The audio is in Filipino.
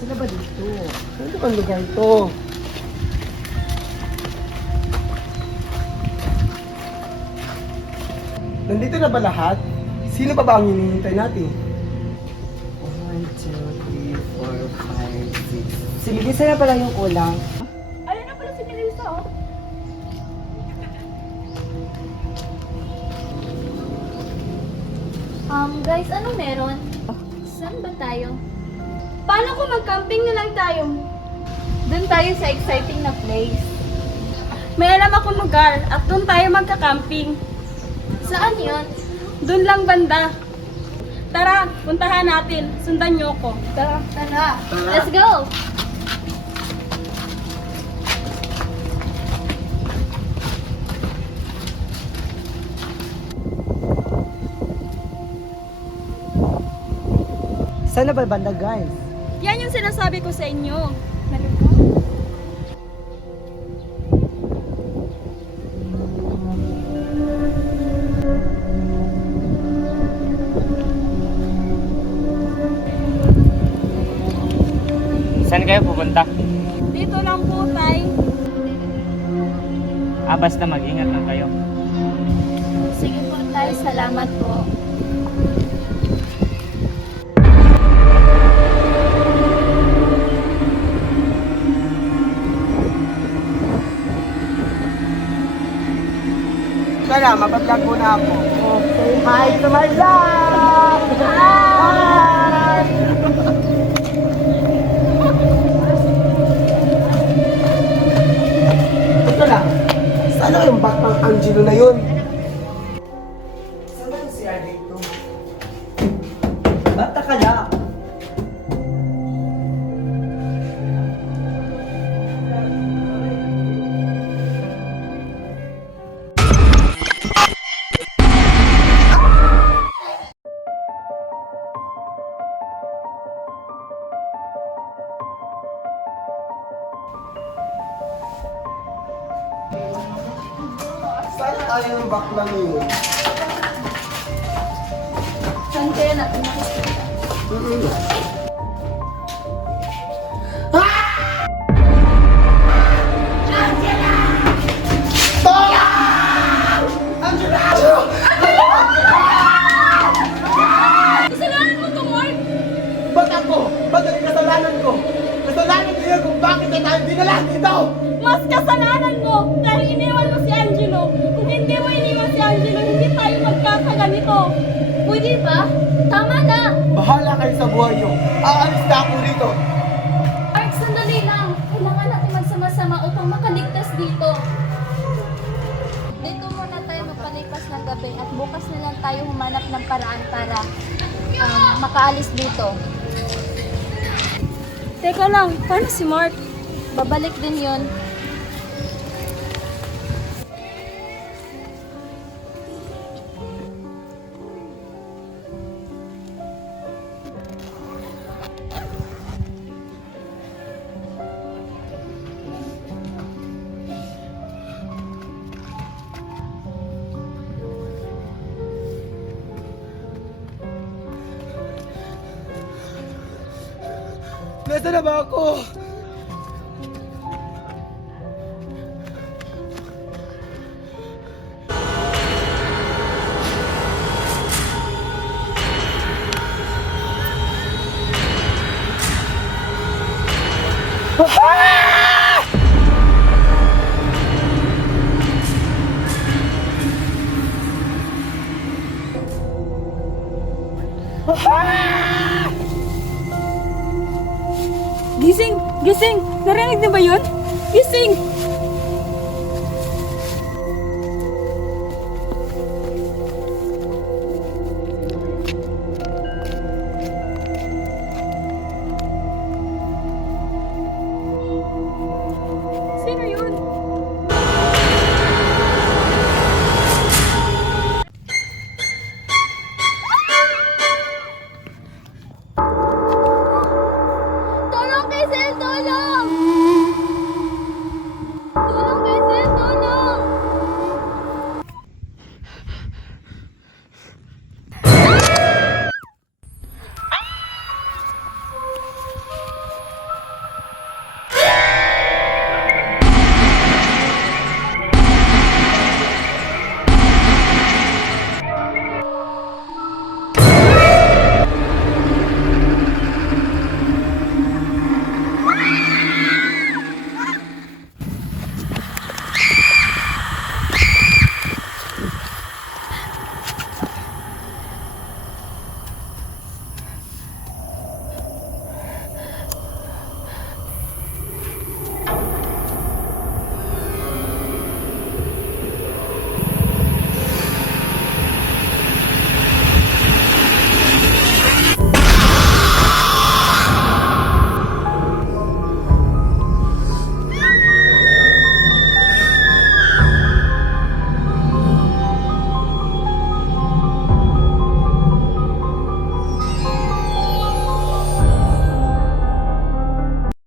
Sila ba dito? Ano bang lugar to? Nandito na ba lahat? Sino pa ba ang hinihintay natin? 1, 2, 3, 4, 5, 6. Si Melissa na pala yung kulang. Ayun na pala si Melissa, oh. Guys, anong meron? Saan ba tayo? Paano kung mag-camping na lang tayo? Doon tayo sa exciting na place. May alam akong lugar at doon tayo magka-camping. Saan yon? Doon lang banda. Tara, puntahan natin. Sundan niyo ako. Tara. Let's go! Saan na ba banda, guys? Yan yung sinasabi ko sa inyo. Saan kayo pupunta? Dito lang po, tay. Basta mag-ingat lang kayo. Sige po tayo, salamat po. Tara, mapablog muna ako. Okay, hi to my vlog! Hi! Ito lang, sana yung batang Angelo na yun? Saan ang siya dito? Bata ka lang. Saan tayo ng baklang yun? Saan kaya natin makikita? Kasalanan mo to, Mark! Ba't ako? Ba't ang kasalanan ko? Kasalanan niya kung bakit na tayo dinala dito! Mas kasalanan mo dahil iniwan mo si Angelo. Kung hindi mo iniwan si Angelo, hindi tayo magkakaganito. Pwede ba? Tama na! Bahala kayo sa buhay niyo. Aalis na ako rito. Mark, sandali lang. Kailangan natin magsama-sama upang makaligtas dito. Dito muna tayo magpalipas ng gabi at bukas na lang tayo humanap ng paraan para makaalis dito. Teka lang, paano si Mark? Babalik din yon. Nasaan na ba ako? Gising! Gising! Narinig niyo ba yun? Gising! Sino yun?